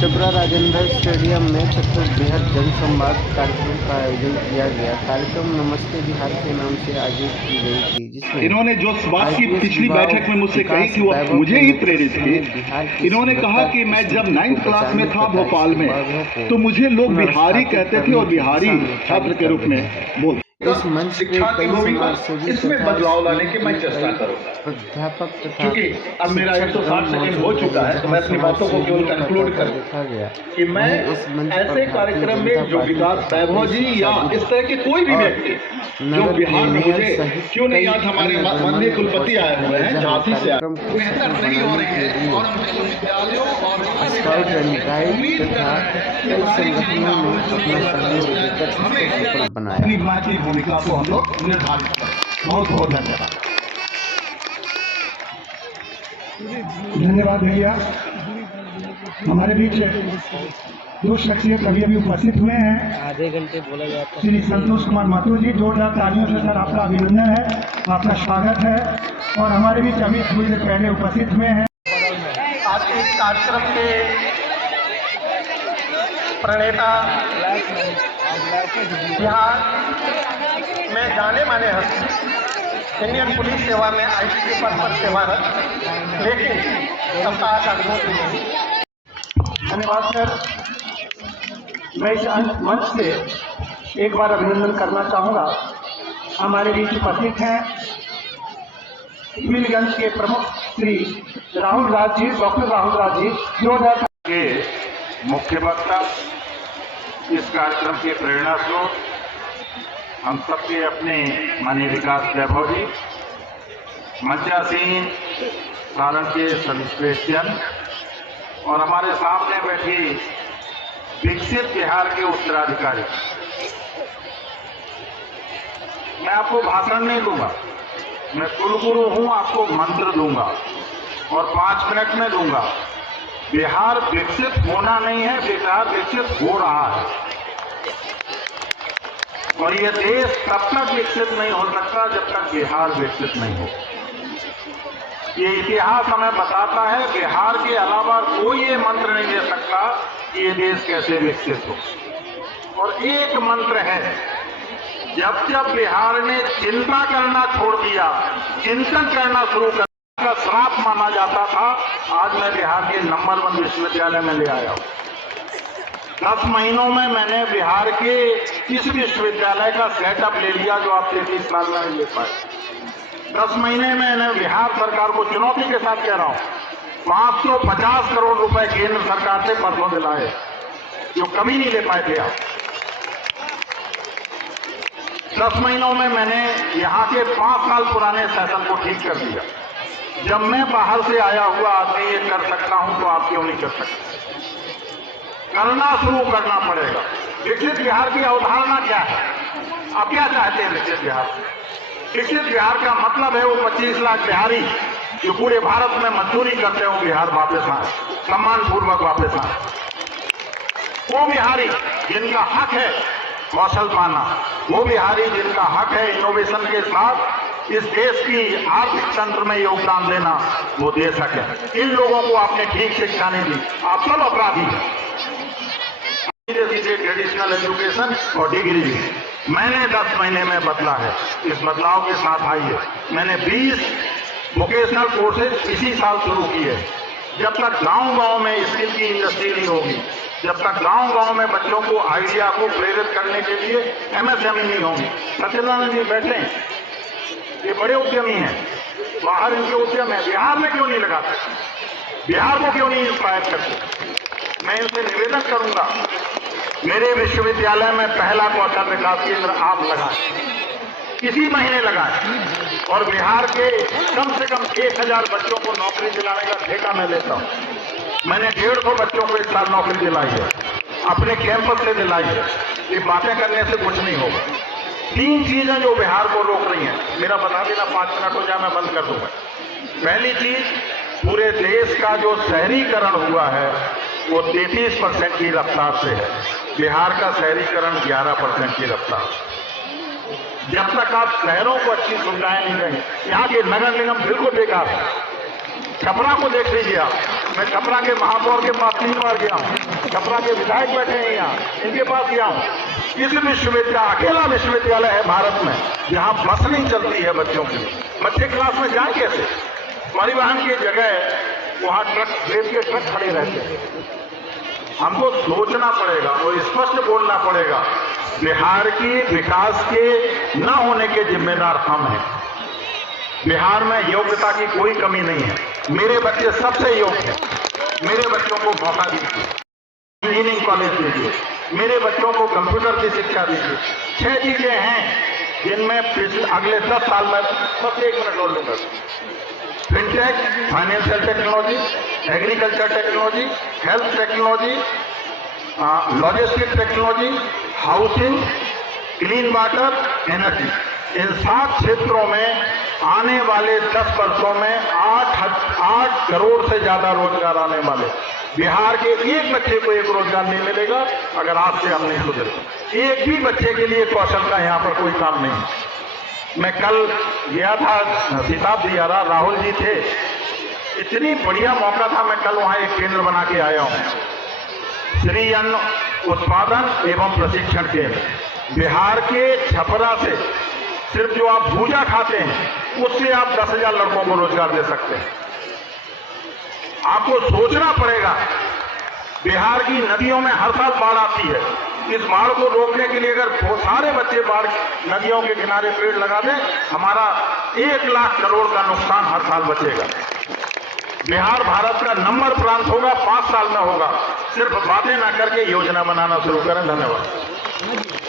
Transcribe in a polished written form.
चपरा राजेंद्र स्टेडियम में चतुर्थ बृहद जनसंवाद कार्यक्रम का आयोजन किया गया। कार्यक्रम नमस्ते बिहार के नाम से आयोजित की गई थी, जिसमें इन्होंने जो बात की पिछली बैठक में मुझसे कही थी वो मुझे ही प्रेरित की। इन्होंने कहा कि मैं जब 9th क्लास में था भोपाल में तो मुझे लोग बिहारी कहते थे और बिहारी छात्र के रूप में बोलते। इस मंच पे कई समाजसेवी इसमें बदलाव लाने की मैं चेष्टा करूंगा। प्राध्यापक तथा क्योंकि अब मेरा 160 सेकंड हो चुका है तो मैं अपनी बातों को केवल कंक्लूड कर देखा गया कि मैं ऐसे कार्यक्रम में जो विकास वैभव जी या इस तरह के कोई भी व्यक्ति जो बिहार में मुझे क्यों नहीं, आज हमारे माननीय कुलपति आए हुए हैं झांसी से बेहतर नहीं हो रही है और विश्वविद्यालयों और स्काउट एंड गाइड तथा कई संगठनों ने अपना सहयोग देकर इसको सफल बनाया। अपनी बातचीत भूमिका को हम लोग निर्धारित करें। बहुत बहुत धन्यवाद। धन्यवाद भैया। हमारे बीच दो शख्सियत अभी अभी उपस्थित हुए हैं। आधे घंटे बोला जाता है। श्री संतोष कुमार माथुर जी, जोरदार तालियों से सर आपका अभिनंदन है, आपका स्वागत है। और हमारे बीच अभी थोड़ी देर पहले उपस्थित हुए हैं। आज के कार्यक्रम के प्रणेता बिहार में जाने माने हस्ती, इंडियन पुलिस सेवा में आईपीसी पद पर सेवारत, लेकिन सप्ताह का नहीं। धन्यवाद सर। मैं इस मंच से एक बार अभिनंदन करना चाहूँगा। हमारे बीच उपस्थित हैं मीलगंज के प्रमुख श्री राहुल राज जी, डॉक्टर राहुल राज जी, जो के मुख्य वक्ता, इस कार्यक्रम के प्रेरणा स्रोत हम सबके अपने माननीय विकास वैभव जी, मंचासीन सारण के सर्वश्रेष्ठ जन और हमारे सामने बैठी विकसित बिहार के उत्तराधिकारी। मैं आपको भाषण नहीं दूंगा, मैं कुलगुरु हूं, आपको मंत्र दूंगा और 5 मिनट में दूंगा। बिहार विकसित होना नहीं है, बिहार विकसित हो रहा है और यह देश तब तक विकसित नहीं हो सकता जब तक बिहार विकसित नहीं हो। ये इतिहास हमें बताता है, बिहार के अलावा कोई ये मंत्र नहीं दे सकता कि ये देश कैसे विकसित हो। और एक मंत्र है, जब जब बिहार ने चिंता करना छोड़ दिया, चिंतन करना शुरू कर का श्राप माना जाता था, आज मैं बिहार के नंबर 1 विश्वविद्यालय में ले आया हूं। 10 महीनों में मैंने बिहार के इस विश्वविद्यालय का सेटअप ले लिया जो आप 33 साल में नहीं ले पाए। 10 महीने में मैंने बिहार सरकार को चुनौती के साथ कह रहा हूं, 550 करोड़ रुपए केंद्र सरकार से पदों दिलाए जो कभी नहीं ले पाए थे आप। 10 महीनों में मैंने यहाँ के 5 साल पुराने शासन को ठीक कर दिया। जब मैं बाहर से आया हुआ आदमी ये कर सकता हूं तो आप क्यों नहीं कर सकते? करना शुरू करना पड़ेगा। विकसित बिहार की अवधारणा क्या है? आप क्या चाहते हैं विकसित बिहार से? विकसित बिहार का मतलब है वो 25 लाख बिहारी जो पूरे भारत में मजदूरी करते हो बिहार वापस आए, सम्मान पूर्वक वापस आए। वो बिहारी जिनका हक है कौशल पाना, वो बिहारी जिनका हक है इनोवेशन के साथ इस देश की आर्थिक तंत्र में योगदान देना, वो दे सके। इन लोगों को आपने ठीक शिक्षा नहीं दी, आप सब अपराधी हैं। सीधे ट्रेडिशनल एजुकेशन और डिग्री दी, मैंने 10 महीने में बदला है। इस बदलाव के साथ आइए, मैंने 20 वोकेशनल कोर्सेज इसी साल शुरू किए। जब तक गांव-गांव में स्किल की इंडस्ट्री नहीं होगी, जब तक गांव-गांव में बच्चों को आइडिया को प्रेरित करने के लिए MSME नहीं होगी। सत्यनारायण जी बैठे हैं, ये बड़े उद्यमी हैं, बाहर इनके उद्यम है, बिहार में क्यों नहीं लगाते? बिहार को क्यों नहीं इंस्पायर करते? मैं इनसे निवेदन करूंगा, मेरे विश्वविद्यालय में पहला कौशल विकास केंद्र आप लगाएं, इसी महीने लगाएं और बिहार के कम से कम 1000 बच्चों को नौकरी दिलाने का ठेका मैं लेता हूं। मैंने 150 बच्चों को इस साल नौकरी दिलाई है, अपने कैंपस से दिलाई है। ये बातें करने से कुछ नहीं होगा। 3 चीजें जो बिहार को रोक रही हैं, मेरा बता देना 5 मिनट हो जाए मैं बंद कर दूंगा। पहली चीज, पूरे देश का जो शहरीकरण हुआ है वो 33% की रफ्तार से है, बिहार का शहरीकरण 11% की रफ्तार। जब तक आप शहरों को अच्छी सुविधाएं नहीं देंगे, यहाँ के नगर निगम बिल्कुल बेकार है। छपरा को देख लीजिए आप, मैं छपरा के महापौर के पास 3 बार गया हूँ, छपरा के विधायक बैठे हैं यहाँ, इनके पास गया हूँ। इस विश्वविद्यालय अकेला विश्वविद्यालय है भारत में जहाँ बस नहीं चलती है बच्चों की। बच्चे क्लास में जाए कैसे? परिवहन की जगह वहाँ रेल के ट्रक खड़े रहते हैं। हमको सोचना पड़ेगा और स्पष्ट बोलना पड़ेगा, बिहार की विकास के न होने के जिम्मेदार हम हैं। बिहार में योग्यता की कोई कमी नहीं है, मेरे बच्चे सबसे योग्य हैं। मेरे बच्चों को मौका दीजिए, इंजीनियरिंग कॉलेज दीजिए, मेरे बच्चों को कंप्यूटर की शिक्षा दीजिए। 6 चीजें हैं जिनमें पिछले अगले 10 साल में, बस 1 मिनट और लेकर, fintech, financial technology, agriculture technology, health technology, logistic technology, housing, clean water, energy, इन 7 क्षेत्रों में आने वाले 10 वर्षों में 8 करोड़ से ज्यादा रोजगार आने वाले। बिहार के एक बच्चे को एक रोजगार नहीं मिलेगा अगर आज से हम नहीं सुधरे। एक भी बच्चे के लिए कौशल का यहाँ पर कोई काम नहीं। मैं कल गया था सीताब दियारा, राहुल जी थे, इतनी बढ़िया मौका था। मैं कल वहाँ एक केंद्र बना के आया हूँ, श्री अन्न उत्पादन एवं प्रशिक्षण केंद्र। बिहार के छपरा से सिर्फ जो आप भूजा खाते हैं उससे आप 10,000 लड़कों को रोजगार दे सकते हैं। आपको सोचना पड़ेगा, बिहार की नदियों में हर साल बाढ़ आती है। इस बाढ़ को रोकने के लिए अगर सारे बच्चे बाढ़ नदियों के किनारे पेड़ लगा दें, हमारा 1 लाख करोड़ का नुकसान हर साल बचेगा। बिहार भारत का नंबर प्रांत होगा, 5 साल में होगा। सिर्फ बातें ना करके योजना बनाना शुरू करें। धन्यवाद।